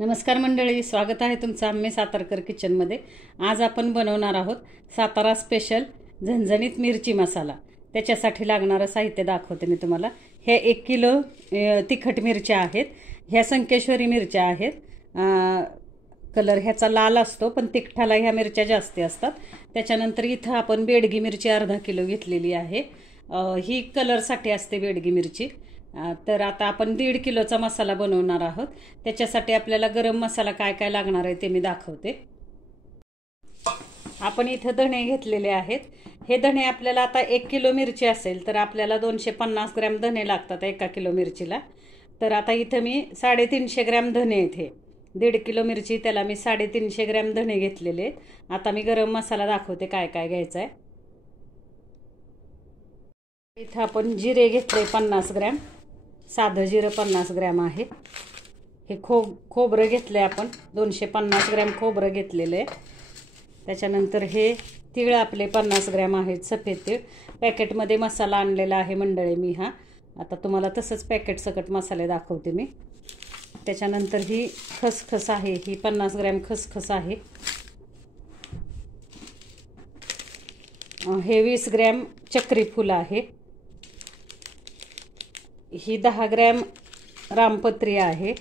नमस्कार मंडळी, स्वागत आहे तुमचं आम्ही सातारकर किचनमध्ये। आज आपण बनवणार आहोत सातारा स्पेशल झणझणीत मिरची मसाला। त्याच्यासाठी लागणारं साहित्य दाखवते मी तुम्हाला। हे 1 किलो तिखट मिरच्या आहेत। ह्या संकेश्वरी मिरच्या आहेत। कलर ह्याचा लाल असतो पण तिखटाला ह्या मिरच्या जास्त असतात। त्याच्यानंतर इथं आपण बेडगी मिरची अर्धा किलो घेतलेली आहे। ही कलरसाठी असते बेडगी मिरची। तर आता आपण 1.5 किलोचा मसाला बनवणार आहोत। त्याच्यासाठी आपल्याला गरम मसाला काय काय लागणार आहे ते मी दाखवते। आपण इथे धणे घेतलेले आहेत। हे धणे आपल्याला आता 1 किलो मिरची असेल तर आपल्याला 250 ग्रॅम धणे लागतात 1 किलो मिरचीला। तर आता इथे मी 350 ग्रॅम धणे आहेत। हे 1.5 किलो मिरची त्याला मी 350 ग्रॅम धणे घेतलेले आहेत। आता मी गरम मसाला दाखवते काय काय घ्यायचा आहे। इथे आपण जिरे घेतले 50 ग्रॅम, साधं जिरं 50 ग्रॅम आहे। हे खोबरं घेतले आपण 250 ग्रॅम खोबरं घेतलेलं आहे। त्याच्यानंतर हे तीळ आपले 50 ग्रॅम आहेत, सफेद तीळ। पॅकेटमध्ये मसाला आणलेला आहे मंडळी मी हा। आता तुम्हाला तसंच पॅकेट सकट मसाले दाखवते मी। त्याच्यानंतर ही खसखस आहे, ही 50 ग्रॅम खसखस आहे। हे 20 ग्रॅम चक्री फूल आहे। ही 10 ग्रॅम रामपत्री आहे।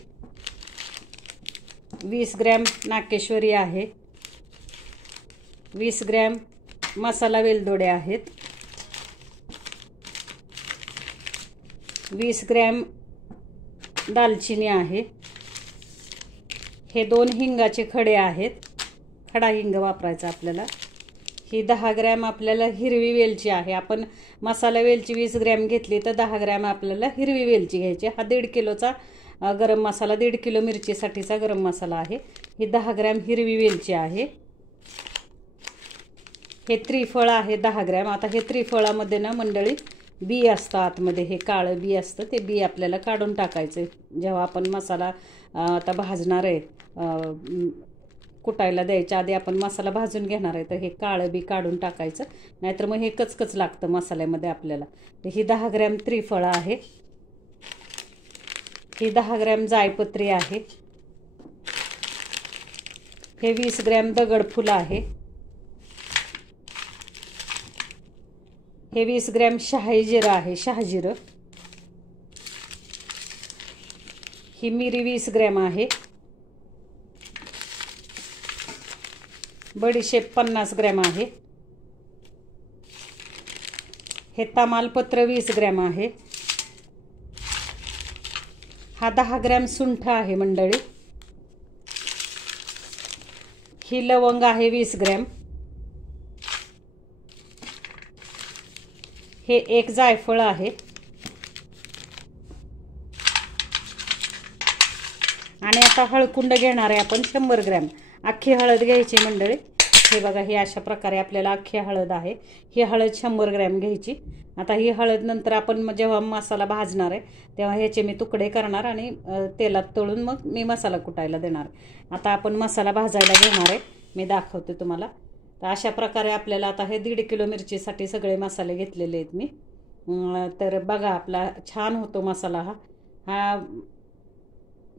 20 ग्रॅम नाकेश्वरी आहे। 20 ग्रॅम मसाला वेलदोडे आहेत। 20 ग्रॅम दालचिनी आहे। हे 2 हिंगाचे खडे आहेत, खडा हिंग वापरायचा आपल्याला। ही 10 ग्रॅम आपल्याला हिरवी वेलची आहे। आपण मसाला वेलची 20 ग्रॅम घेतली तर 10 ग्रॅम आपल्याला हिरवी वेलची घ्यायची। हा 1.5 किलोचा गरम मसाला, 1.5 किलो मिरचीसाठीचा गरम मसाला आहे। ही 10 ग्रॅम हिरवी वेलची आहे। हे त्रिफळ आहे 10 ग्रॅम। आता हे त्रिफळामध्ये ना मंडळी बी असतं आतमध्ये, हे काळं बी असतं, ते बी आपल्याला काढून टाकायचं जेव्हा आपण मसाला आता भाजणार आहे। कुटायला द्यायच्या आधी आपण मसाला भाजून घेणार आहे, तर हे काळं बी काढून टाकायचं, नाहीतर मग हे कचकच लागतं मसाल्यामध्ये आपल्याला। तर ही 10 ग्रॅम त्रिफळ आहे। ही 10 ग्रॅम जायपत्री आहे। हे 20 ग्रॅम दगडफूल आहे। हे 20 ग्रॅम शाही जिरं आहे, शहाजिरं। ही मिरी 20 ग्रॅम आहे। बडीशेप 50 ग्रॅम आहे। हे तमालपत्र 20 ग्रॅम आहे। हा 10 ग्रॅम सुंठ आहे मंडळी। ही लवंग आहे 20 ग्रॅम। हे 1 जायफळ आहे। आणि आता हळकुंड घेणार आहे आपण 100 ग्रॅम। अख्खी हळद घ्यायची मंडळी। हे बघा, ही अशा प्रकारे आपल्याला अख्खी हळद आहे। ही हळद 100 ग्रॅम घ्यायची। आता ही हळद नंतर आपण जेव्हा मसाला भाजणार आहे तेव्हा ह्याचे मी तुकडे करणार आणि तेलात तळून मग मी मसाला कुटायला देणार। आता आपण मसाला भाजायला घेणार आहे, मी दाखवते तुम्हाला। तर अशा प्रकारे आपल्याला आता हे 1.5 किलो मिरचीसाठी सगळे मसाले घेतलेले आहेत मी। तर बघा आपला छान होतो मसाला हा।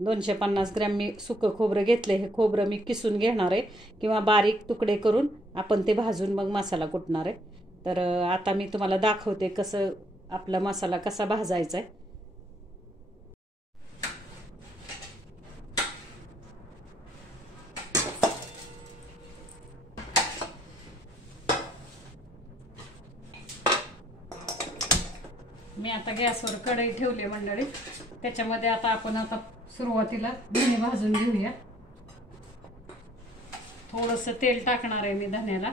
250 ग्रॅम मी सुकं खोबरं घेतले। हे खोबरं मी किसून घेणार आहे किंवा बारीक तुकडे करून आपण ते भाजून मग मसाला कुटणार आहे। तर आता मी तुम्हाला दाखवते कसं आपला मसाला कसा भाजायचा आहे। मी आता गॅसवर कढई ठेवली मंडळी। त्याच्यामध्ये आता सुरुवातीला धणे भाजून घेऊया। थोडंसं तेल टाकणार आहे मी धण्याला।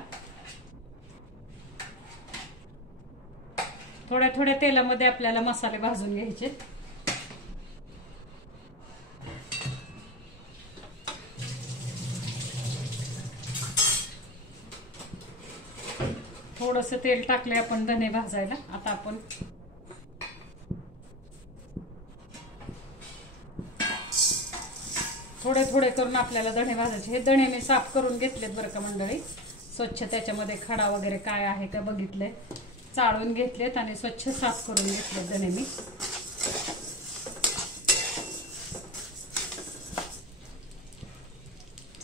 थोड्या थोड्या तेलामध्ये आपल्याला मसाले भाजून घ्यायचे। थोडंसं तेल टाकले आपण धणे भाजायला। आता आपण थोडे थोडे करून आपल्याला धणे भाजायचे। हे धणे मी साफ करून घेतलेत बरं का मंडळी, स्वच्छ। त्याच्यामध्ये खडा वगैरे काय आहे का बघितले, चाळून घेतलेत आणि स्वच्छ साफ करून घेतले धणे मी।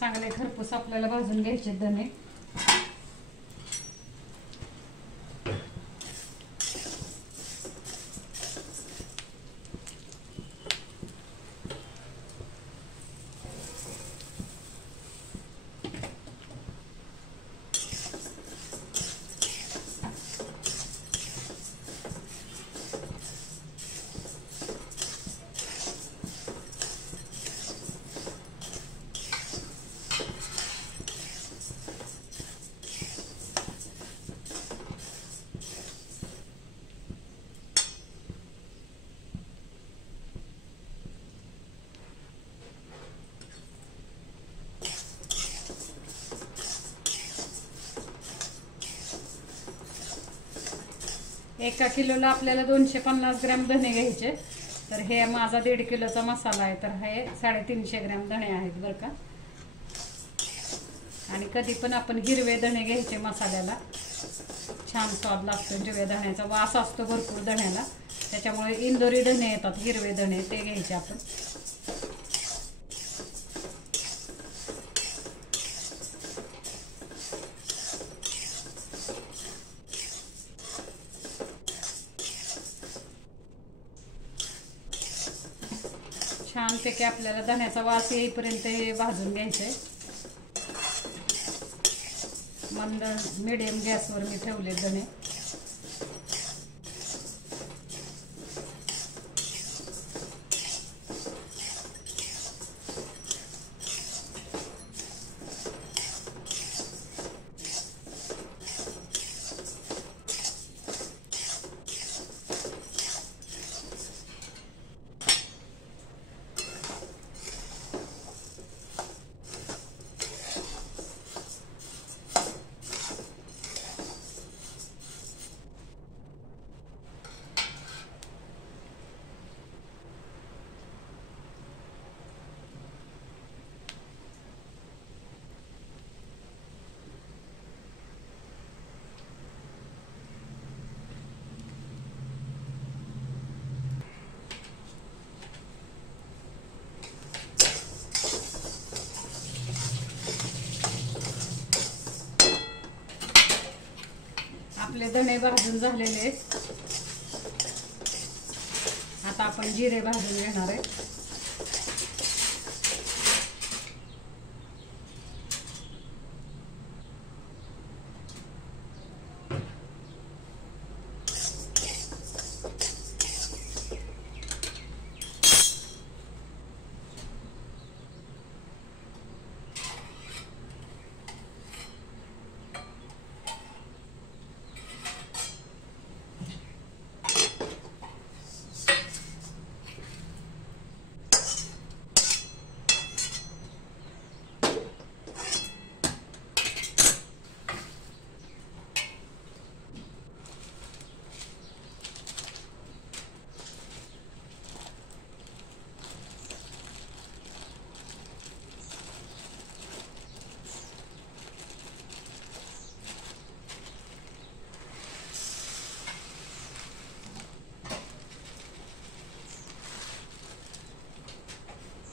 चांगले खरपूस आपल्याला भाजून घ्यायचे धने. एका किलोला आपल्याला 250 ग्रॅम धणे घ्यायचे. तर हे माझा 1.5 किलोचा मसाला आहे, तर हे 350 ग्रॅम धणे आहेत बरं का. आणि कधी पण आपण हिरवे धणे घ्यायचे मसाल्याला, छान स्वाद लागतो. हिरव्या धण्याचा वास असतो भरपूर धण्याला, त्याच्यामुळे इंदोरी धणे येतात हिरवे धणे, ते घ्यायचे आपण. छानपैकी आपल्याला धण्याचा वास येईपर्यंत हे भाजून घ्यायचंय. मंद मिडियम गॅसवर मी ठेवले धणे. आपले धणे भाजून झालेले आहेत. आता आपण जिरे भाजून घेणार आहे.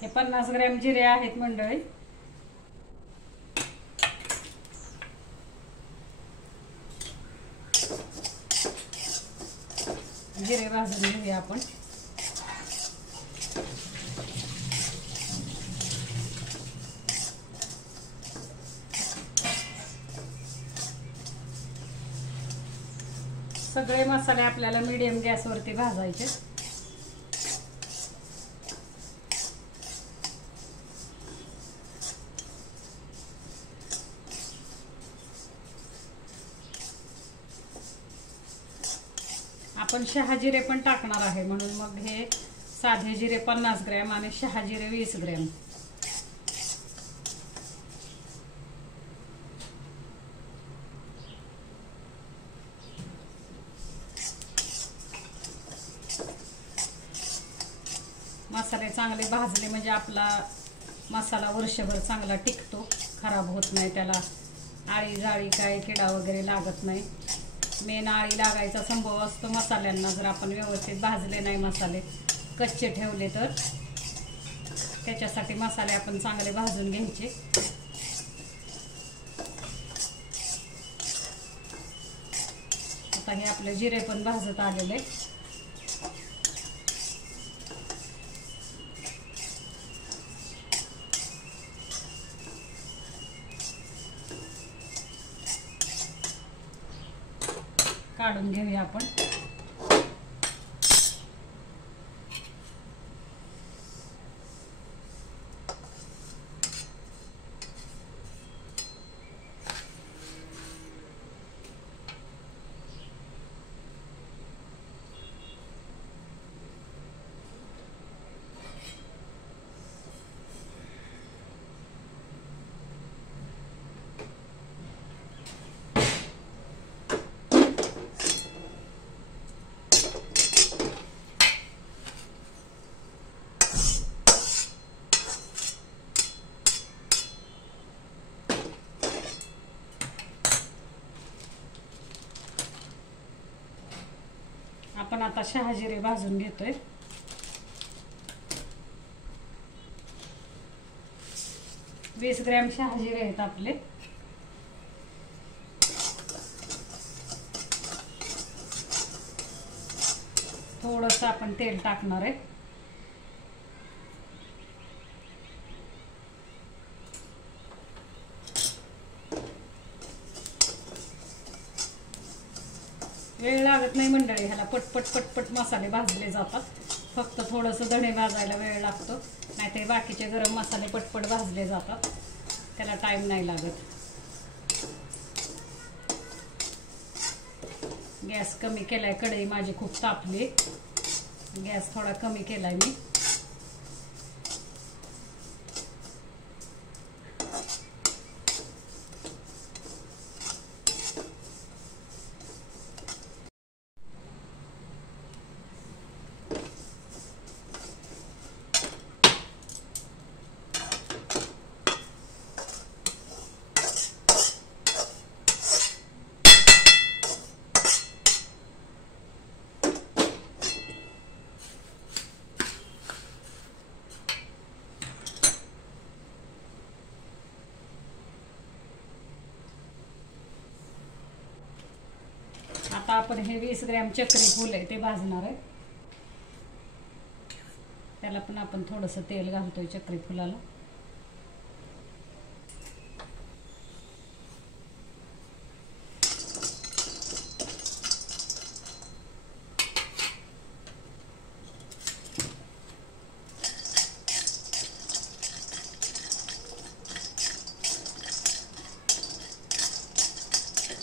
हे 50 ग्रॅम जिरे आहेत मंडळी. जिरे भाजून घेऊया आपण. सगळे मसाले आपल्याला मीडियम गॅसवरती भाजायचे. आपण शहाजिरे पण टाकणार आहे, म्हणून मग हे साधे जिरे 50 ग्रॅम आणि शहाजिरे 20 ग्रॅम. मसाले चांगले भाजले म्हणजे आपला मसाला वर्षभर चांगला टिकतो, खराब होत नाही, त्याला आळी जाळी काय किडा वगैरे लागत नाही. मेन आळी लागायचा संभव असतो मसाल्यांना जर आपण व्यवस्थित भाजले नाही, मसाले कच्चे ठेवले तर. त्याच्यासाठी मसाले आपण चांगले भाजून घ्यायचे. आता हे आपले जिरे पण भाजत आलेले. काढून घेऊया आपण. आपण आता शहाजिरे भाजून घेतोय. वीस ग्रॅम शहाजिरे आहेत आपले. थोडंसं आपण तेल टाकणार आहे. वेळ लागत नाही मंडळी, ह्याला पटपट पटपट मसाले भाजले जातात. फक्त थोडंसं धणे भाजायला वेळ लागतो, नाहीतर बाकीचे गरम मसाले पटपट भाजले जातात, त्याला टाइम नाही लागत. गॅस कमी केलाय. कढई माझी खूप तापली. गॅस थोडा कमी केलाय मी. आता आपण हे 20 ग्रॅम चक्री फूल आहे ते भाजणार आहे. त्याला पण आपण थोडंसं तेल घालतोय चक्री फुलाला.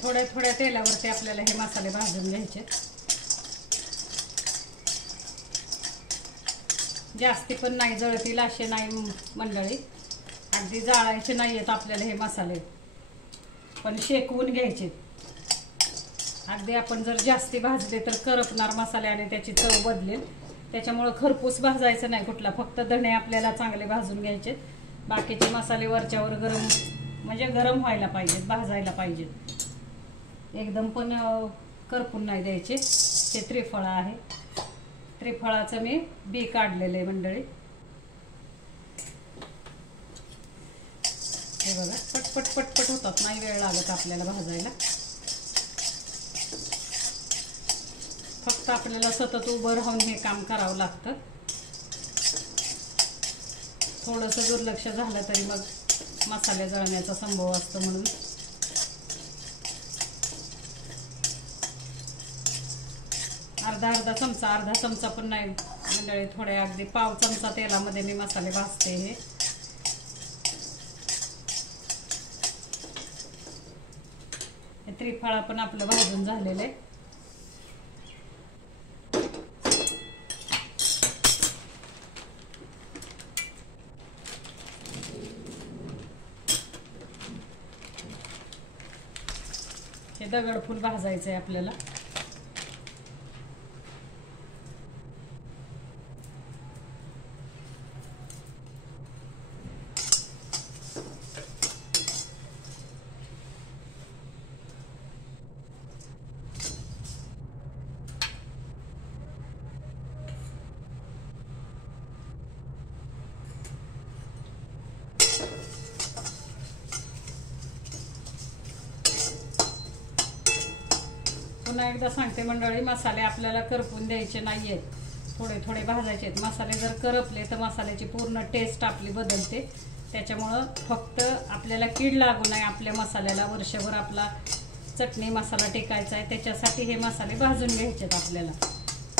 थोड्या थोड्या तेलावरती आपल्याला हे मसाले भाजून घ्यायचे. जास्ती पण नाही जळतील असे नाही मंडळी, अगदी जाळायचे नाही आहेत आपल्याला हे मसाले, पण शेकवून घ्यायचे. अगदी आपण जर जास्ती भाजले तर करपणार मसाले आणि त्याची चव बदलेल. त्याच्यामुळे खरपूस भाजायचं नाही कुठला, फक्त धणे आपल्याला चांगले भाजून घ्यायचे. बाकीचे मसाले वरच्यावर गरम म्हणजे गरम व्हायला पाहिजेत, भाजायला पाहिजेत. एकदम पण करपून नाही द्यायचे. हे त्रिफळा आहे. त्रिफळाचं मी बी काढलेलं आहे मंडळी. हे बघा पटपट पटपट होतात, नाही वेळ लागत आपल्याला भाजायला. फक्त आपल्याला सतत उभं राहून हे काम करावं लागतं. थोडंसं दुर्लक्ष झालं तरी मग मसाले जळण्याचा संभव असतो. म्हणून अर्धा चमचा, अर्धा चमचा पण नाही मंडळी, थोडे अगदी पाव चमचा तेलामध्ये मी मसाले भाजते. हे त्रिफळा पण आपलं भाजून झालेलं आहे. हे दगडफूल भाजायचं आहे आपल्याला. पुन्हा एकदा सांगते मंडळी, मसाले आपल्याला करपून द्यायचे नाही आहेत, थोडे थोडे भाजायचे आहेत. मसाले जर करपले तर मसाल्याची पूर्ण टेस्ट आपली बदलते. त्याच्यामुळं फक्त आपल्याला कीड लागू नये आपल्या मसाल्याला, वर्षभर आपला चटणी मसाला टिकायचा आहे, त्याच्यासाठी हे मसाले भाजून घ्यायचे आहेत आपल्याला.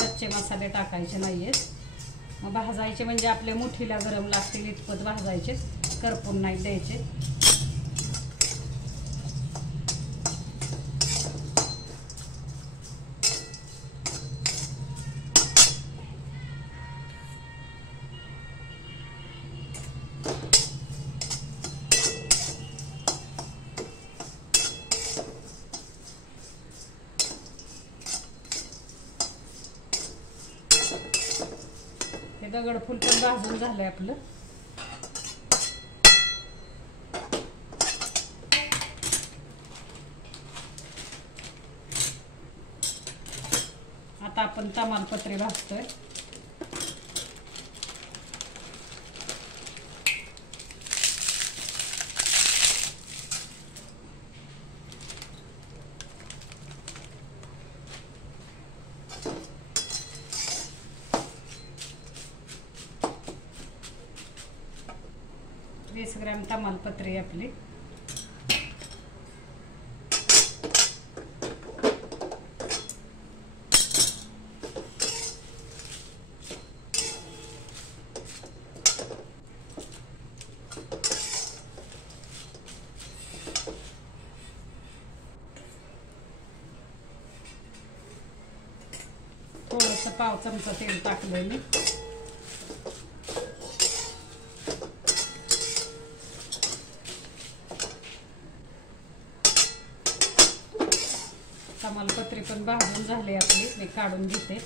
कच्चे मसाले टाकायचे नाही आहेत. मग भाजायचे म्हणजे आपल्या मुठीला गरम लागतील इतपत भाजायचे, करपून नाही द्यायचे. दगडफूल पण भाजून झालंय आपलं. आता आपण तमालपत्री भाजतोय. वीस ग्रॅम तमालपत्री आपली. थोडंसं पाव चमचा तेल टाकलंय मी. तमालपत्री पण भाजून झाली आपली, मी काढून घेते.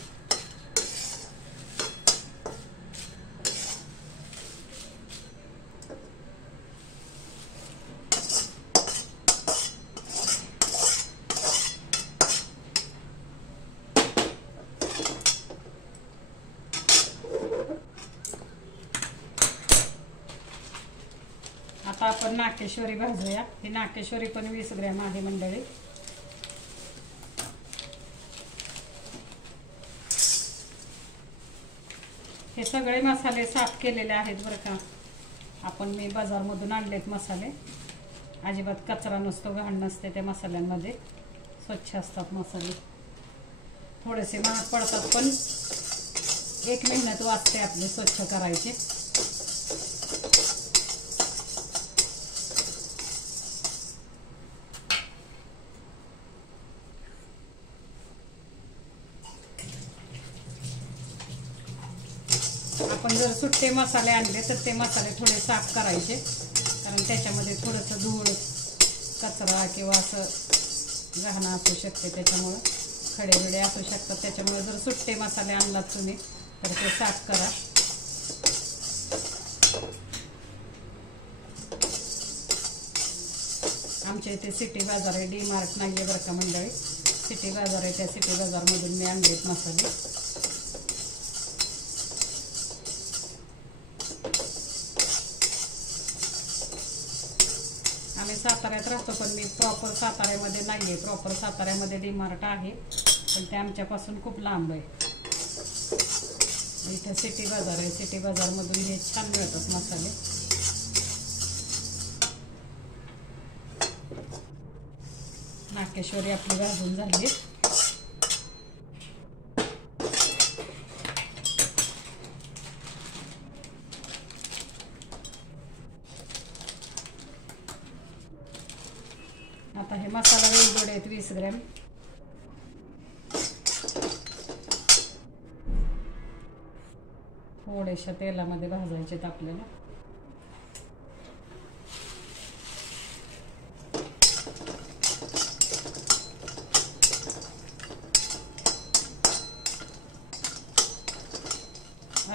आता आपण नाकेश्वरी भाजूया. ही नाकेश्वरी पण 20 ग्रॅम आहे मंडळी. हे सगळे मसाले साफ केलेले आहेत बरं का आपण. मी बाजारमधून आणलेत मसाले. अजिबात कचरा नसतो, घाण नसते त्या मसाल्यांमध्ये, स्वच्छ असतात मसाले. थोडेसे महाग पडतात पण 1 मेहनत वाचते आपले स्वच्छ करायचे. आपण जर सुट्टे मसाले आणले तर ते मसाले थोडे साफ करायचे, कारण त्याच्यामध्ये थोडंसं धूळ, कचरा किंवा असं घाण असू शकते, त्याच्यामुळं खडे असू शकतात. त्याच्यामुळे जर सुट्टे मसाले आणलात तुम्ही तर ते साफ करा. आमच्या इथे सिटी बाजार आहे, डी मार्ट नाही आहे बरं का मंडळी. सिटी बाजार आहे, त्या सिटी बाजारमधून मी आणलेत मसाले. आम्ही साताऱ्यात राहतो पण मी प्रॉपर साताऱ्यामध्ये नाही आहे. प्रॉपर साताऱ्यामध्ये डी मार्ट आहे पण ते आमच्यापासून खूप लांब आहे. इथे सिटी बाजार आहे, सिटी बाजारमधून हे छान मिळतात मसाले. नाकेश्वरी आपली भाजून झाली. आता हे मसाला वेलदोडे आहेत 20 ग्रॅम. थोड्याशा तेलामध्ये भाजायचे आहेत आपल्याला.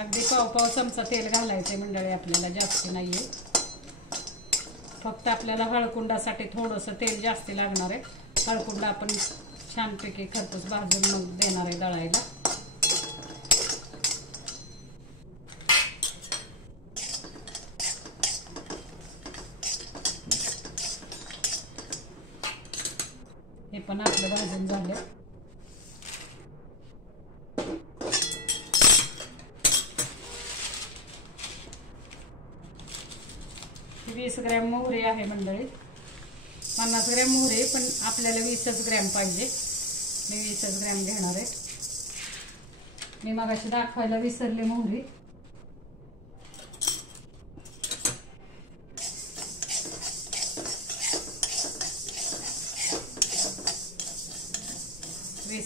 अगदी पाव चमचा तेल घालायचे मंडळी आपल्याला, जास्त नाहीये. फक्त आपल्याला हळकुंडासाठी थोडंसं तेल जास्त लागणार आहे. हळकुंड आपण छानपैकी खरपूस भाजून मग देणार आहे दळायला. हे पण आपलं भाजून झालं. 20 ग्रॅम मोहरी आहे मंडळी. 50 ग्रॅम मोहरी, पण आपल्याला 20 ग्रॅम पाहिजे. मी 20 ग्रॅम घेणार आहे. मी मगाशी दाखवायला विसरले मोहरी.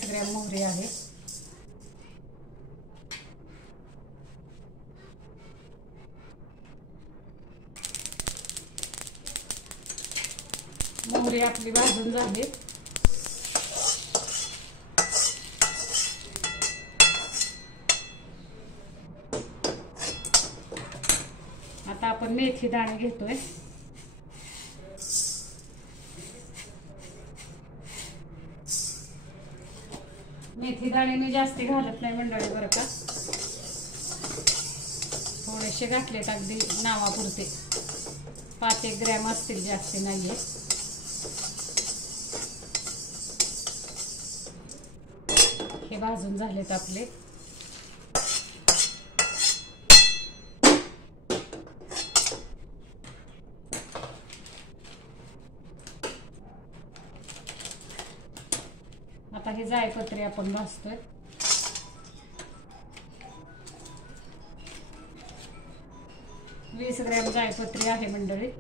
ग्रॅम मोहरी आहे. मोहरी आपली भाजून झाली. आता आपण मेथी दाणे घेतोय. मेथी दाणे मी जास्ती घालत नाही मंडळी बरं का, थोडेसे घातलेत अगदी नावापुरते. 5-1 ग्रॅम असतील, जास्ती नाहीये. हे भाजून झालेत आपले. आता हे जायपत्री आपण भाजतोय. वीस ग्रॅम जायपत्री आहे मंडळी.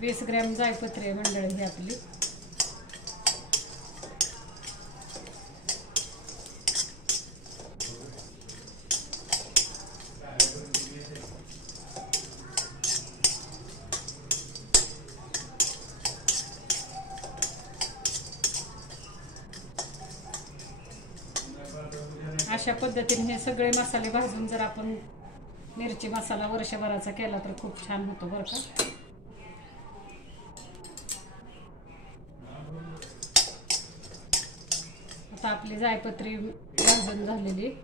वीस ग्रॅम जायपत्री आहे मंडळी ही आपली. अशा पद्धतीने हे सगळे मसाले भाजून जर आपण मिरची मसाला वर्षभराचा केला तर खूप छान होतो बरं का. आता आपली जायपत्री भाजून झालेली.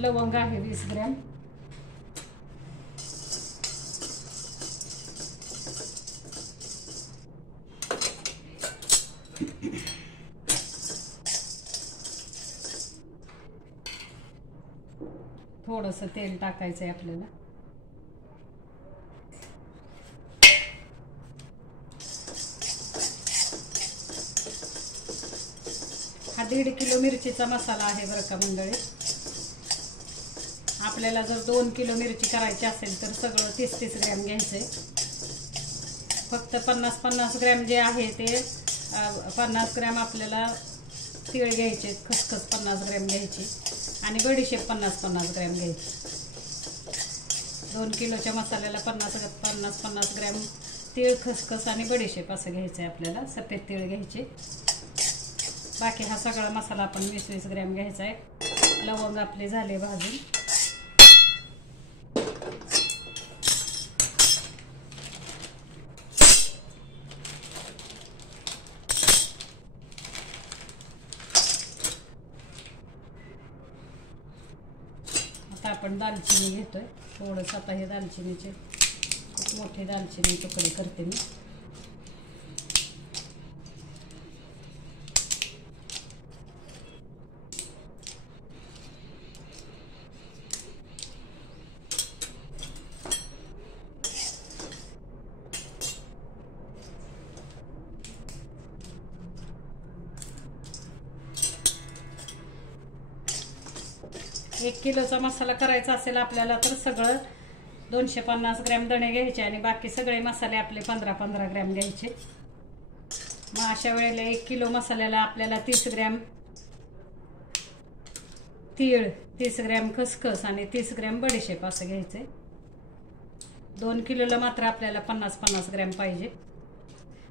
लवंग आहे 20 ग्रॅम. थोडंसं तेल टाकायचं आहे आपल्याला. हा 1.5 किलो मिरचीचा मसाला आहे बरं का मंडळी. आपल्याला जर 2 किलो मिरची करायची असेल तर सगळं 30-30 ग्रॅम घ्यायचंय. फक्त 50-50 ग्रॅम जे आहे ते 50 ग्रॅम आपल्याला तीळ घ्यायचे, खसखस 50 ग्रॅम घ्यायची आणि बडीशेप 50-50 ग्रॅम घ्यायची. 2 किलोच्या मसाल्याला 50-50 ग्रॅम तीळ, खसखस आणि बडीशेप असं घ्यायचं आहे आपल्याला. सफेद तीळ घ्यायचे. बाकी हा सगळा मसाला आपण 20-20 ग्रॅम घ्यायचा आहे. लवंग आपले झाले भाजून. आता आपण दालचिनी घेतोय थोडंसं. आता हे दालचिनीचे खूप मोठे दालचिनी तुकडे करते मी. एक किलोचा मसाला करायचा असेल आपल्याला तर सगळं 250 ग्रॅम धणे घ्यायचे आणि बाकी सगळे मसाले आपले 15-15 ग्रॅम घ्यायचे. मग अशा वेळेला 1 किलो मसाल्याला आपल्याला 30 ग्रॅम तीळ, 30 ग्रॅम खसखस आणि 30 ग्रॅम बडीशेप असं घ्यायचंय. 2 किलोला मात्र आपल्याला 50-50 ग्रॅम पाहिजे.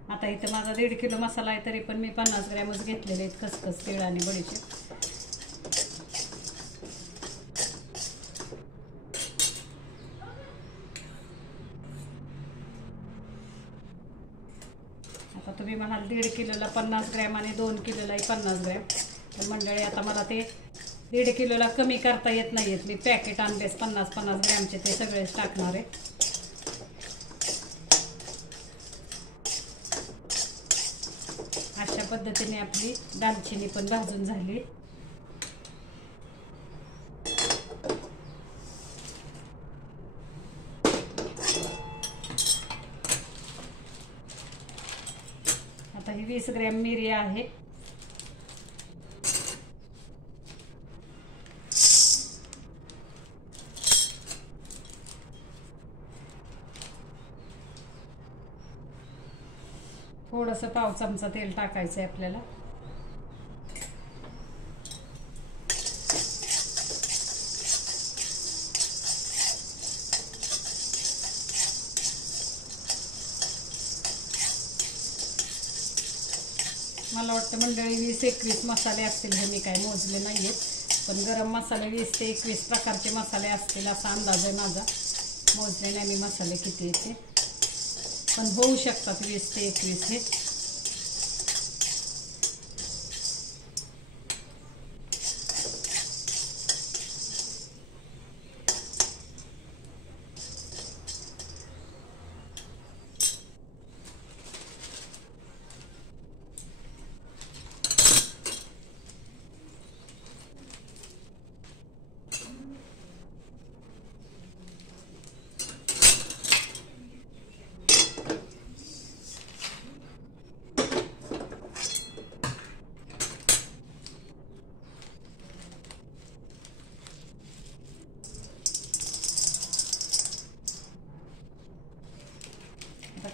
आता इथं माझा 1.5 किलो मसाला आहे, तरी पण मी 50 ग्रॅमच घेतलेले आहेत खसखस, तीळ आणि बडीशेप. आता तुम्ही म्हणाल 1.5 किलोला 50 ग्रॅम आणि 2 किलोलाही 50 ग्रॅम, तर मंडळी आता मला ते 1.5 किलोला कमी करता येत नाहीत. मी पॅकेट आणलेस 50-50 ग्रॅमचे, ते सगळेच टाकणार आहे. अशा पद्धतीने आपली दालचिनी पण भाजून झाली. आता ही 20 ग्रॅम मिरी आहे. थोडंसं पाव चमचा तेल टाकायचं आहे आपल्याला. मला वाटतं मंडळी 20-21 मसाले असतील, हे मी काय मोजले नाहीयेत, पण गरम मसाले 20 ते 21 प्रकारचे मसाले असतील असा अंदाज आहे माझा. मोजले नाही मी मसाले किती येते, पण होऊ शकतात 20 ते 21 हे.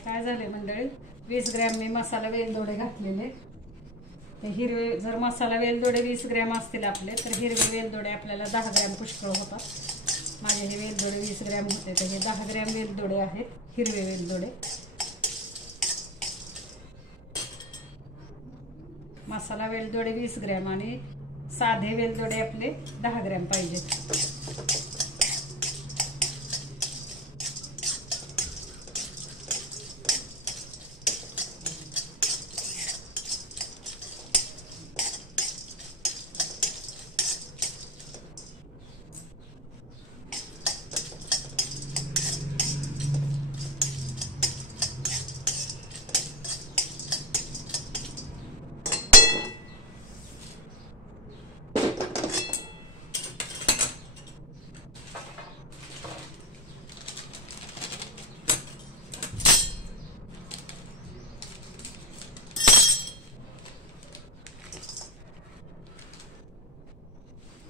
काय झाले मंडळी, 20 ग्रॅम मी मसाला वेलदोडे घातलेले. ते हिरवे, जर मसाला वेलदोडे 20 ग्रॅम असतील आपले, तर हिरवे वेलदोडे आपल्याला 10 ग्रॅम पुष्कळ होतात. माझे हे वेलदोडे 20 ग्रॅम होते, तर हे 10 ग्रॅम वेलदोडे आहेत, हिरवे वेलदोडे. मसाला वेलदोडे 20 ग्रॅम आणि साधे वेलदोडे आपले 10 ग्रॅम पाहिजेत.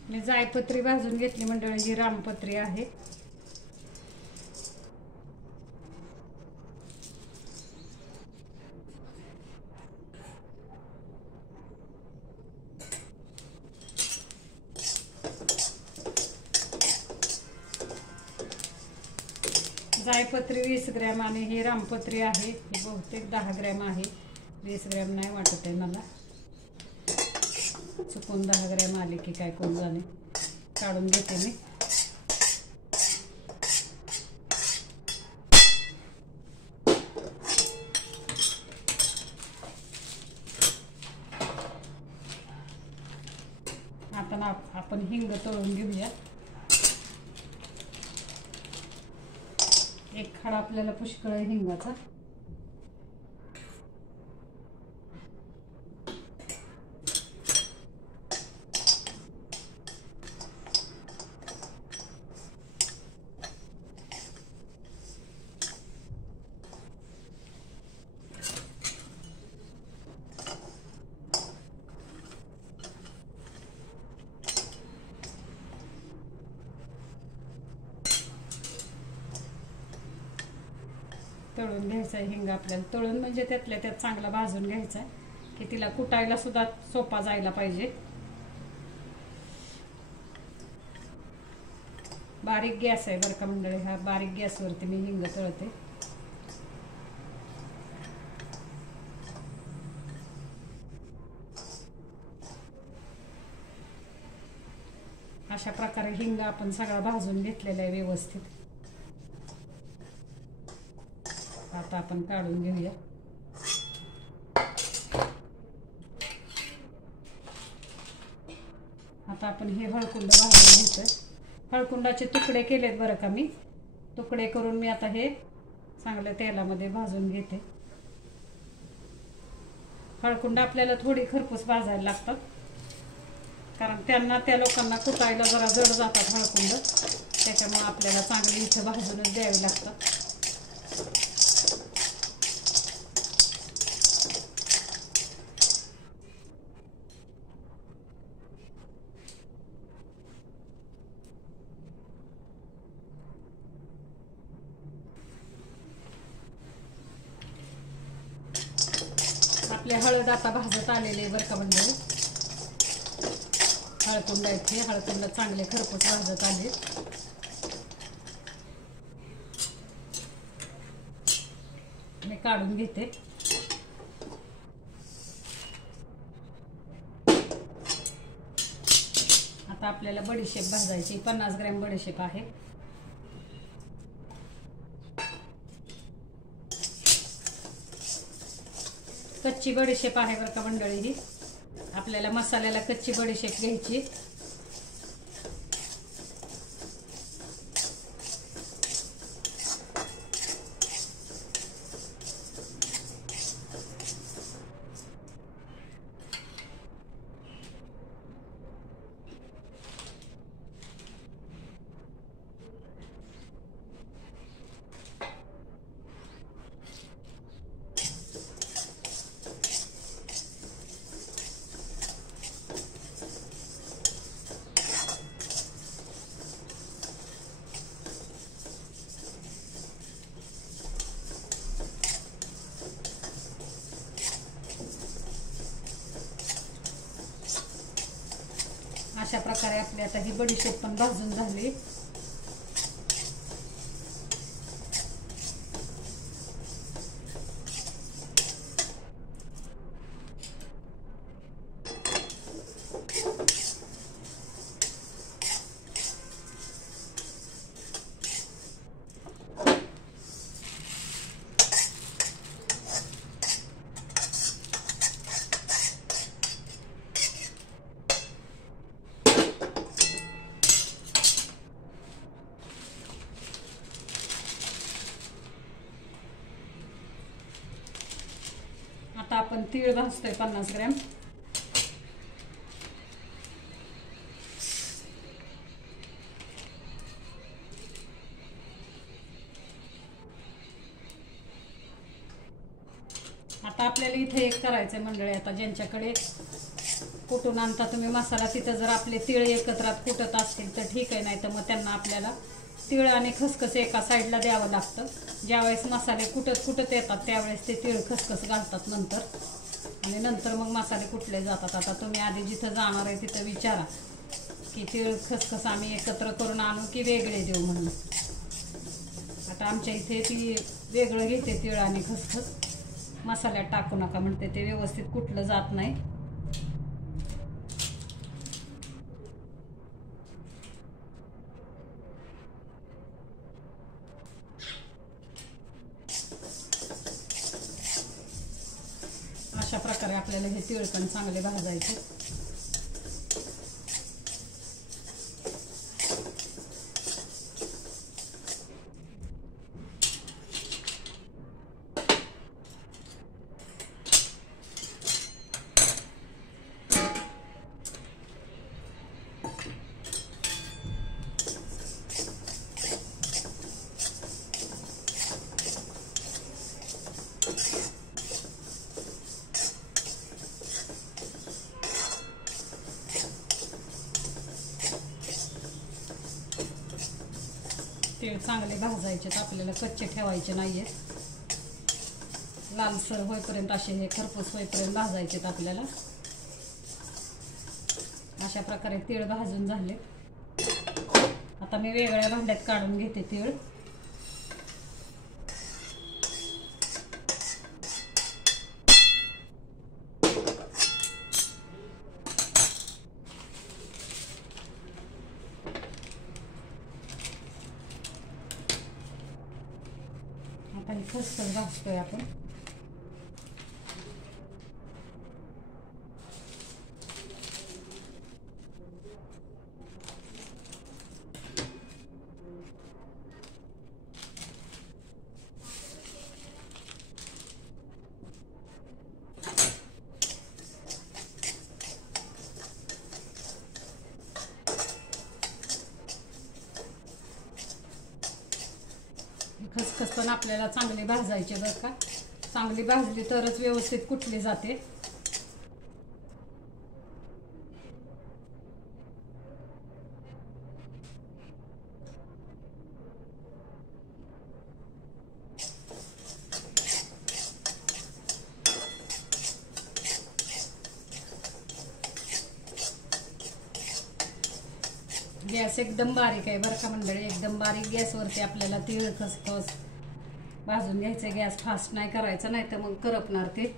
मी जायपत्री भाजून घेतली मंडळी, ही रामपत्री आहे. जायपत्री 20 ग्रॅम आणि ही रामपत्री आहे, ही बहुतेक 10 ग्रॅम आहे. 20 ग्रॅम नाही वाटत आहे मला, चुकून 10 ग्रॅम आले की काय कोण जाणे. काढून घेते मी. आता आपण हिंग तळून घेऊया. एक खडा आपल्याला पुष्कळ आहे हिंगाचा. तळून घ्यायचा आहे हिंग आपल्याला. तळून म्हणजे त्यातल्या त्यात चांगला भाजून घ्यायचा की तिला कुटायला सुद्धा सोपा जायला पाहिजे. बारीक गॅस आहे बरं का मंडळी, हा बारीक गॅसवरती मी हिंग तळते. अशा प्रकारे हिंग आपण सगळा भाजून घेतलेला आहे व्यवस्थित. आता आपण काढून घेऊया. आता आपण हे हळकुंड भाजून घेतोय. हळकुंडाचे तुकडे केलेत बरं का मी. तुकडे करून मी आता हे चांगल्या तेलामध्ये भाजून घेते. हळकुंड आपल्याला थोडी खरपूस भाजायला लागतात, कारण त्या लोकांना कुटायला जरा जड जातात हळकुंड. त्याच्यामुळे आपल्याला चांगली इथं भाजूनच द्यावी लागतात. आपले हळद आता भाजत आलेले बरं का मंडळी. हळकुंड इथे हळकुंड चांगले खरपूस भाजत आले. मी काढून घेते. आता आपल्याला बडीशेप भाजायची. 50 ग्रॅम बडीशेप आहे. कच्ची बडीशेप आहे बरं का मंडळी. ही आपल्याला मसाल्याला कच्ची बडीशेप घ्यायची. अशा प्रकारे आपली आता ही बडीशेप पण भाजून झाली. आता आपण तीळ भाजतोय 50 ग्रॅम. आता आपल्याला इथे एक करायचंय मंडळी. आता ज्यांच्याकडे कुटून आणता तुम्ही मसाला, तिथं जर आपले तीळ एकत्रात कुटत असतील तर ठीक आहे, नाही तर मग त्यांना आपल्याला तीळ आणि खसखस एका साईडला द्यावं लागतं. ज्यावेळेस मसाले कुटत येतात त्यावेळेस ते तीळ खसखस घालतात नंतर, आणि नंतर मग मसाले कुटले जातात. आता तुम्ही आधी जिथं जाणार आहे तिथं विचारा की तीळ खसखस आम्ही एकत्र करून आणू की वेगळे देऊ म्हणून. आता आमच्या इथे ती वेगळं घेते तीळ आणि खसखस. मसाल्यात टाकू नका म्हणते, ते व्यवस्थित कुटलं जात नाही. अशा प्रकारे आपल्याला हे तीळ पण चांगले भाजायचे. तीळ चांगले भाजायचे, आपल्याला कच्चे ठेवायचे नाहीये. लालसर होईपर्यंत असे हे खरपूस होईपर्यंत भाजायचे आपल्याला. अशा प्रकारे तीळ भाजून झाले. आता मी वेगळ्या भांड्यात काढून घेते तीळ. खसखस भाजतोय आपण. खसखस पण आपल्याला चांगली भाजायची बरं का. चांगली भाजली तरच व्यवस्थित कुटली जाते. गॅस एकदम बारीक आहे बरं का मंडळी. एकदम बारीक गॅसवरती आपल्याला तीळ खसखस भाजून घ्यायचे. गॅस फास्ट नाही करायचा, नाही तर मग करपणार ते.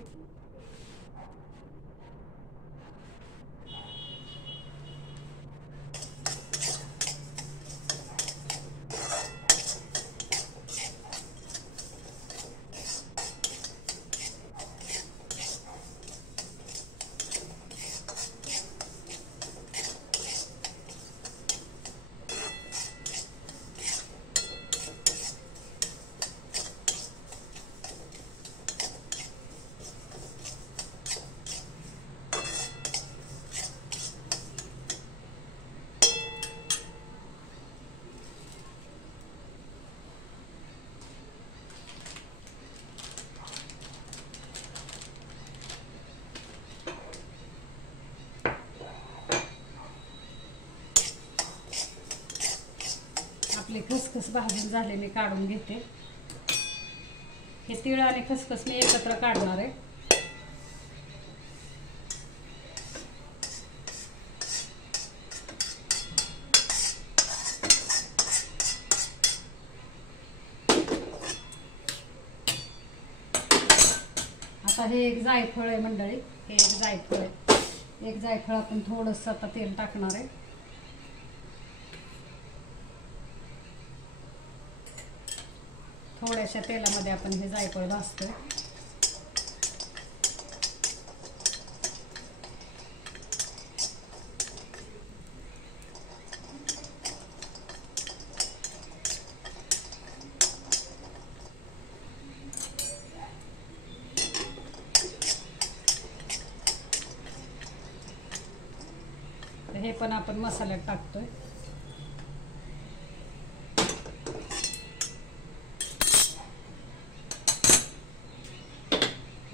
आपली खसखस भाजून झाले, मी काढून घेते. हे तीळ आणि खसखस मी एकत्र काढणार आहे. आता हे एक जायफळ आहे मंडळी. हे एक जायफळ आहे. एक जायफळ आपण थोडंसं आता तेल टाकणार आहे. थोड्याशा तेलामध्ये आपण हे जायफळ भाजतोय. हे पण आपण मसाल्यात टाकतोय.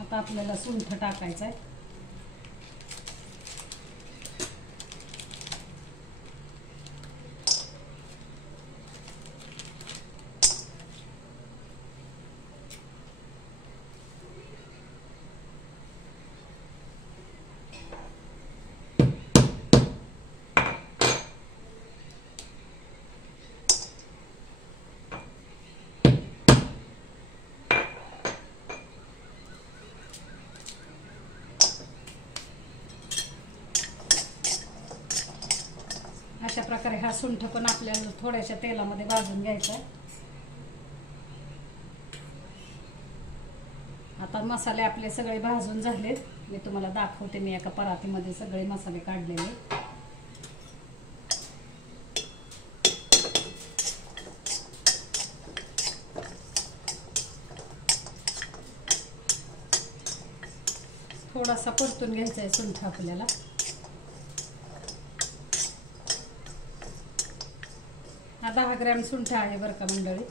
आता आपल्याला सुंठ टाकायचं आहे. अशा प्रकारे हा सुंठ पण आपल्याला थोड्याशा तेलामध्ये भाजून घ्यायचा आहे. आता मसाले आपले सगळे भाजून झालेत. मी तुम्हाला दाखवते. मी एका परातीमध्ये सगळे मसाले काढलेले. थोडासा परतून घ्यायचा आहे सुंठ आपल्याला. हा 10 ग्रॅम सुंठ आहे बरं का मंडळी.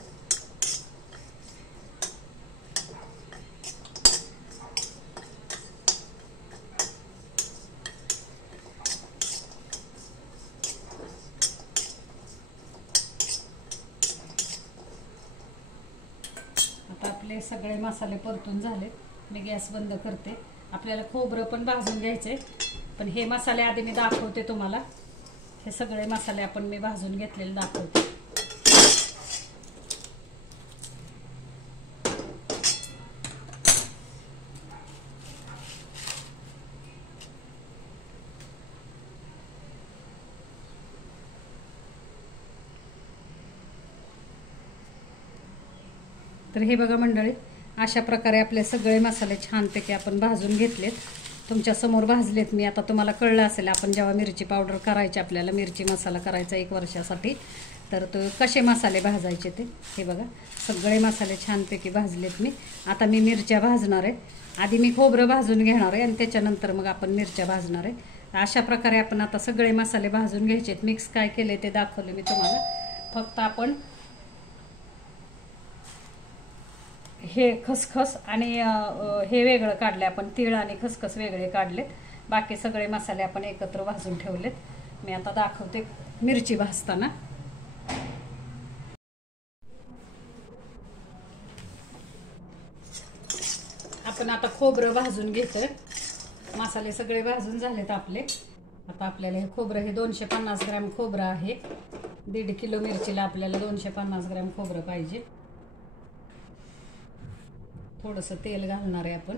आता आपले सगळे मसाले परतून झाले. मी गॅस बंद करते. आपल्याला खोबरं पण भाजून घ्यायचे, पण हे मसाले आधी मी दाखवते तुम्हाला. हे सगळे मसाले आपण मी भाजून घेतलेले दाखवते. तर हे बघा मंडळी, अशा प्रकारे आपले सगळे मसाले छानपैकी आपण भाजून घेतलेत, तुमच्या समोर भाजलेत मी. आता तुम्हाला कळलं असेल आपण जेव्हा मिरची पावडर करायची, आपल्याला मिरची मसाला करायचा 1 वर्षासाठी, तर तो कसे मसाले भाजायचे ते. हे बघा सगळे मसाले छानपैकी भाजलेत मी. आता मी मिरच्या भाजणार आहे. आधी मी खोबरं भाजून घेणार आहे आणि त्याच्यानंतर मग आपण मिरच्या भाजणार आहे. अशा प्रकारे आपण आता सगळे मसाले भाजून घ्यायचेत. मिक्स काय केले ते दाखवले मी तुम्हाला. फक्त आपण हे खसखस आणि हे वेगळं काढले, आपण तीळ आणि खसखस वेगळे काढलेत. बाकी सगळे मसाले आपण एकत्र भाजून ठेवलेत. मी आता दाखवते मिरची भाजताना. आपण आता खोबरं भाजून घेतोय. मसाले सगळे भाजून झालेत आपले. आता आपल्याला हे खोबरं, हे 250 ग्रॅम खोबरं आहे. 1.5 किलो मिरचीला आपल्याला 250 ग्रॅम खोबरं पाहिजे. थोडंसं तेल घालणार आहे आपण.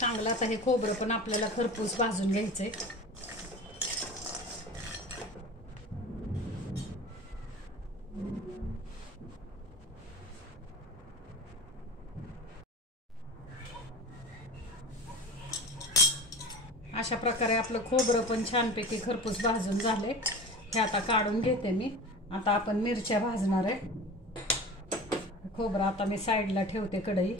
चांगलं आता हे खोबरं पण आपल्याला खरपूस भाजून घ्यायचंय. अशा प्रकारे आपलं खोबरं पण छानपैकी खरपूस भाजून झाले. हे आता काढून घेते मी. आता आपण मिरच्या भाजणार आहे. खोबरं आता मी साईडला ठेवते कढई.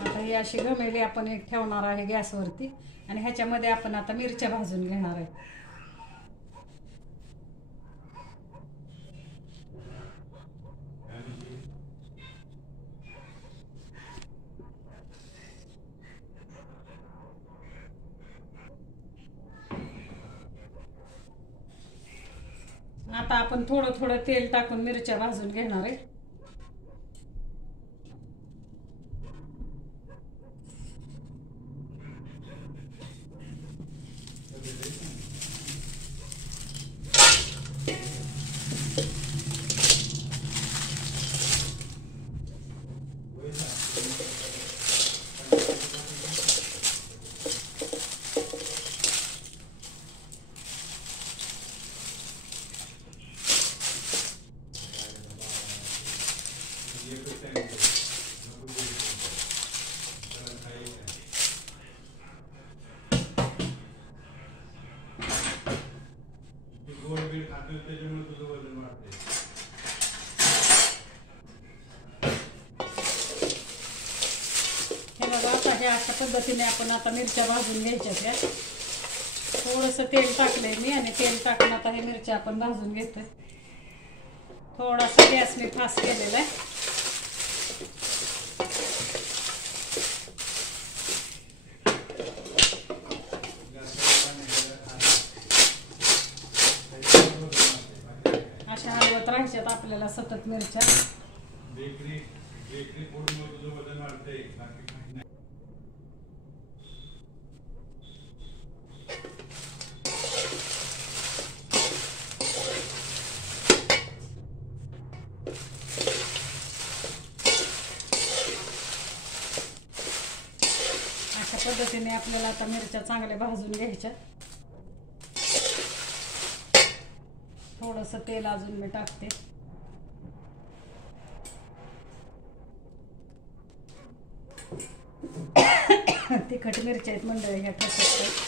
आता ही अशी घमेली आपण एक ठेवणार आहे गॅसवरती आणि ह्याच्यामध्ये आपण आता मिरच्या भाजून घेणार आहे. आता आपण थोडं थोडं तेल टाकून मिरच्या भाजून घेणार आहे. हे अशा पद्धतीने आपण आता मिरच्या भाजून घ्यायच्या. त्या थोडंसं तेल टाकलंय मी आणि तेल टाकून आता हे मिरच्या आपण भाजून घेतोय. थोडासा गॅस मी फास्ट केलेला आहे. अशा हलवत राहायच्यात आपल्याला सतत मिरच्या. अशा पद्धतीने आपल्याला आता मिरच्या चांगल्या भाजून घ्यायच्या. थोडंसं तेल अजून मी टाकते. तिखट मिरच्या आहेत मंडळी ह्या ठसत.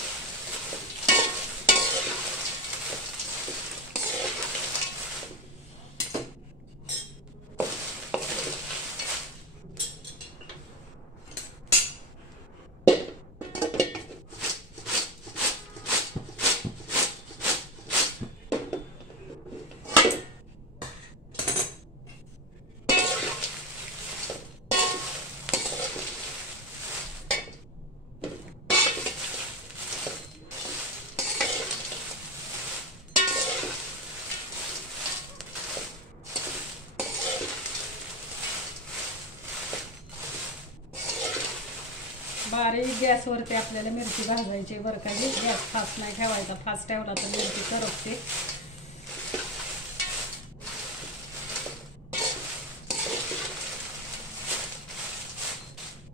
बारीक गॅसवरती आपल्याला मिरची भाजायची बरं का. गॅस फास्ट नाही ठेवायचा. फास्ट ठेवला तर मिरची करपते.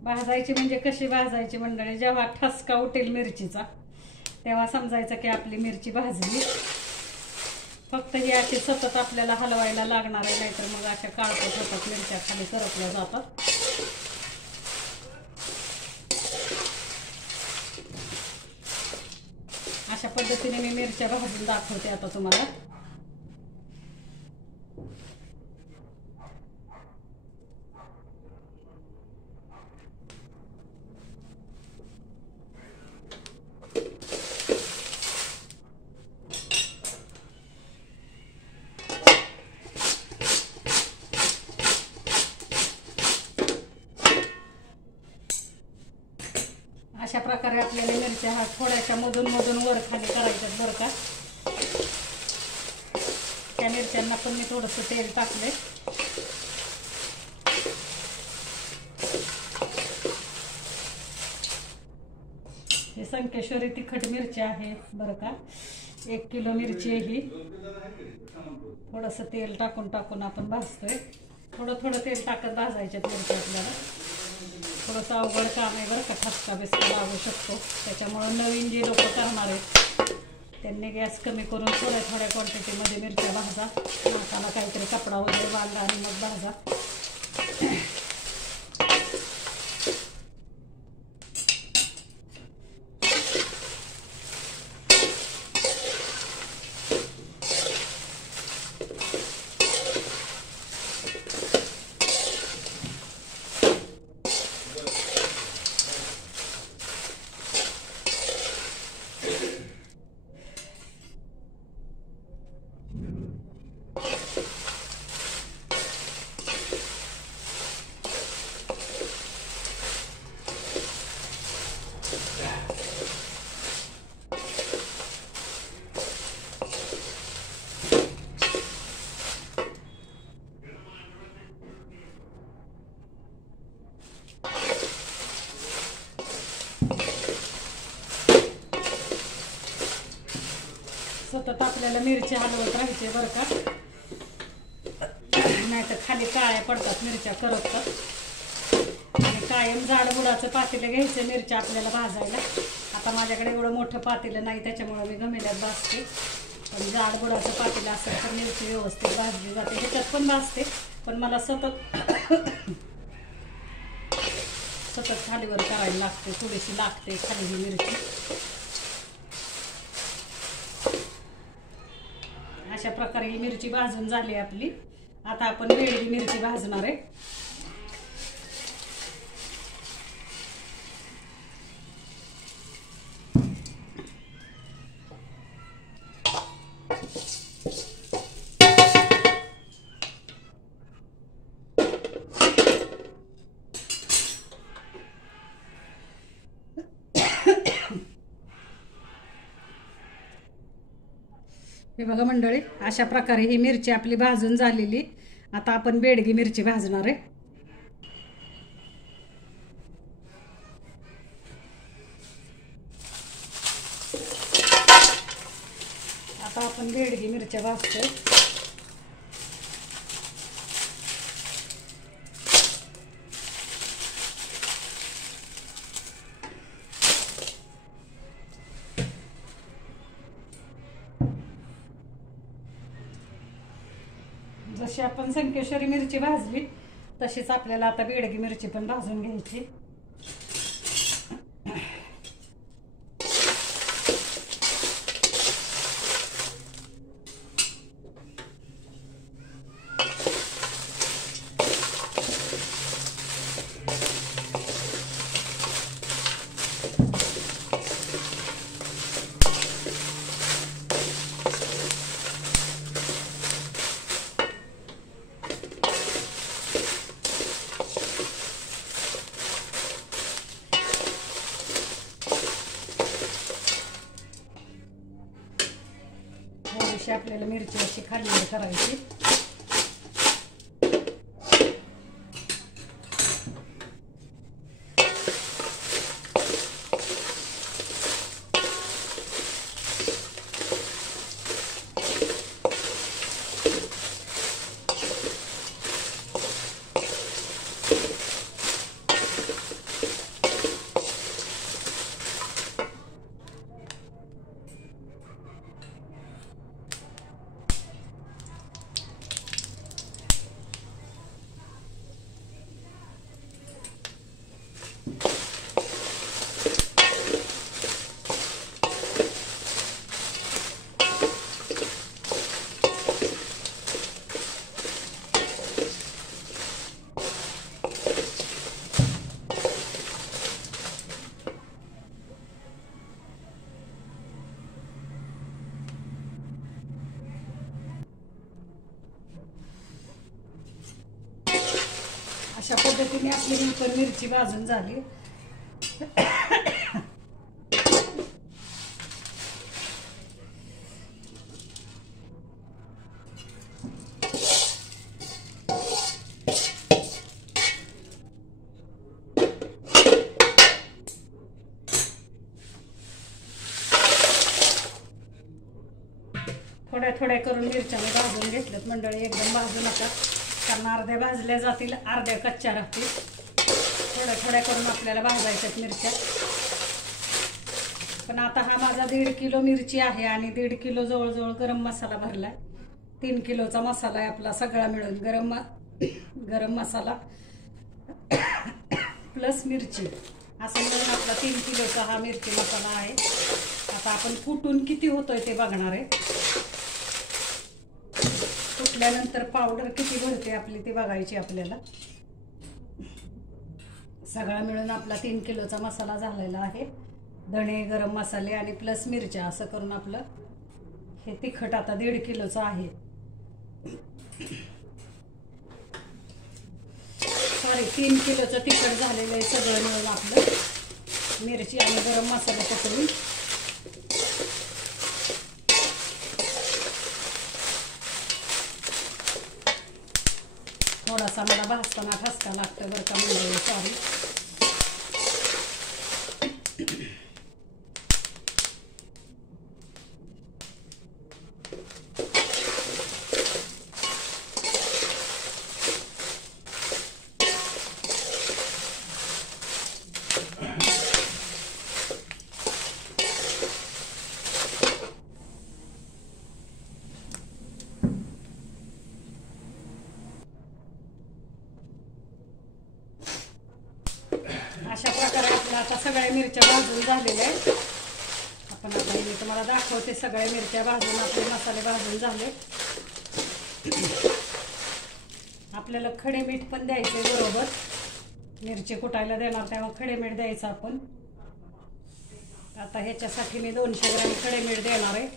भाजायची म्हणजे कशी भाजायची मंडळी, जेव्हा ठसका उठेल मिरचीचा तेव्हा समजायचं की आपली मिरची भाजली. फक्त ही अशी सतत आपल्याला हलवायला लागणार आहे, नाहीतर मग अशा काळपट होतात, मिरच्या खाली करपल्या जातात. अशा पद्धतीने मी मिरच्या भाजून दाखवते आता तुम्हाला. अशा प्रकारे आपल्याला मिरच्या हा थोड्याशा मधून मधून वर खाली करायच्यात बरं का. त्या मिरच्यांना पण मी थोडंसं तेल टाकले. हे संकेश्वरी तिखट मिरची आहे बरं का. 1 किलो मिरची आहे ही. थोडंसं तेल टाकून आपण भाजतोय. थोडं तेल टाकत भाजायच्यात मिरच्या आपल्याला. थोडंसं अवघड काम आहे बरं का, ठसका बिस्का लागू शकतो. त्याच्यामुळं नवीन जे लोक करणार आहेत त्यांनी गॅस कमी करून थोड्या क्वांटिटीमध्ये मिरच्या भाजा. नाकाला काहीतरी कपडा वगैरे बांधा आणि मग भाजा. सतत आपल्याला मिरची हलवत राहायचे बरं का, नाहीतर खाली काळ्या पडतात, मिरच्या करपतात. आणि कायम जाड बुडाचं पातेलं घ्यायचं मिरच्या आपल्याला भाजायला. आता माझ्याकडे एवढं मोठं पातेलं नाही त्याच्यामुळे मी घमेल्यात भाजते. पण जाड बुडाचं पातेलं असेल तर मिरची व्यवस्थित भाजली जाते. ह्याच्यात पण भाजते, पण मला सतत खालीवर करायला लागते, थोडीशी लागते खाली ही मिरची. अशा प्रकारे ही मिरची भाजून झाली आपली. आता आपण बेडगी मिरची भाजणार आहे. हे बघा मंडळी, अशा प्रकारे ही मिरची आपली भाजून झालेली. आता आपण बेडगी मिरची भाजणार आहे. आता आपण बेडगी मिरच्या भाजतोय. जशी आपण संकेश्वरी मिरची भाजली तशीच आपल्याला आता बेडगी मिरची पण भाजून घ्यायची. आपल्याला मिरची अशी खाली करायची. अशा पद्धतीने आपली नंतर मिरची भाजून झाली। थोड्या थोड्या करून मिरच्या भाजून घेतल्यात मंडळी, एकदम भाजू नका कारण अर्ध्या भाजल्या जातील, अर्ध्या कच्च्या राहतील। थोड्या थोड्या करून आपल्याला भाजायच्यात मिरच्या। पण आता हा माझा 1.5 किलो मिरची आहे आणि 1.5 किलो जवळजवळ गरम मसाला भरलाय। 3 किलोचा मसाला आहे आपला सगळा मिळून, गरम मसाला प्लस मिरची असं मिळून आपला 3 किलोचा हा मिरची मसाला आहे। आता आपण कुटून किती होतोय ते बघणार आहे। कुटल्यानंतर पावडर किती भरते आपली ती बघायची आपल्याला। सगळा मिळून आपला 3 किलोचा मसाला झालेला आहे। धणे, गरम मसाले आणि प्लस मिरच्या असं करून आपलं हे तिखट आता 1.5 किलोचं आहे। सॉरी 3 किलोचं तिखट झालेलं आहे सगळं मिळून आपलं मिरची आणि गरम मसाला पकडून। थोडासा मला भाजताना ठसका लागतो बरं का म्हणजे, सॉरी। अशा प्रकारे आपल्या आता सगळ्या मिरच्या भाजून झालेल्या आहेत। आपण आता मी तुम्हाला दाखवते, सगळ्या मिरच्या भाजून आपले मसाले भाजून झाले। आपल्याला खडे मीठ पण द्यायचे बरोबर, मिरची कुटायला देणार तेव्हा खडे मीठ द्यायचं आपण। आता ह्याच्यासाठी मी 200 ग्रॅम खडे मीठ देणार आहे।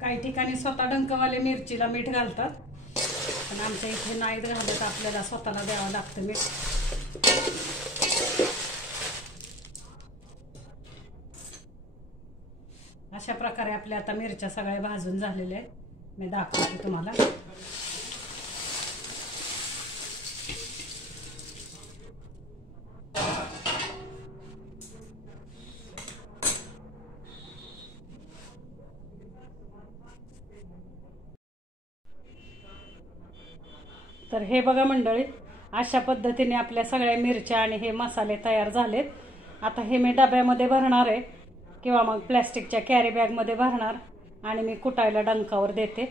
काही ठिकाणी स्वतः डंकवाले मिरचीला मीठ घालतात, पण आमच्या इथे नाहीत घालत, आपल्याला स्वतःला द्यावं लागतं मीठ। अशा प्रकारे आपल्या आता मिरच्या सगळ्या भाजून झालेल्या आहेत, मी दाखवते तुम्हाला। तर हे बघा मंडळी, अशा पद्धतीने आपल्या सगळ्या मिरच्या आणि हे मसाले तयार झालेत। आता हे मी डब्यामध्ये भरणार आहे किंवा मग प्लॅस्टिकच्या कॅरी बॅगमध्ये भरणार आणि मी कुटायला डंकावर देते।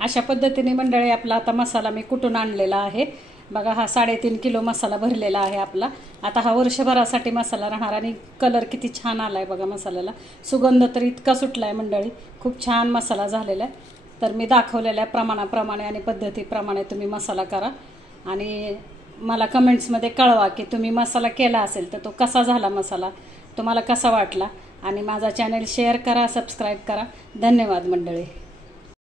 अशा पद्धतीने मंडळी आपला आता मसाला मी कुटून आणलेला आहे बघा। हा 3.5 किलो मसाला भरलेला आहे आपला। आता हा वर्षभरासाठी मसाला राहणार आणि कलर किती छान आलाय बघा मसाल्याला, सुगंध तर इतका सुटलाय मंडळी, खूप छान मसाला झालेला आहे। तर मी दाखवलेल्या प्रमाणाप्रमाणे आणि पद्धतीप्रमाणे तुम्ही मसाला करा आणि मला कमेंट्समध्ये कळवा की तुम्ही मसाला केला असेल तर तो कसा झाला, मसाला तुम्हाला कसा वाटला, आणि माझा चॅनल शेअर करा, सबस्क्राईब करा। धन्यवाद मंडळी।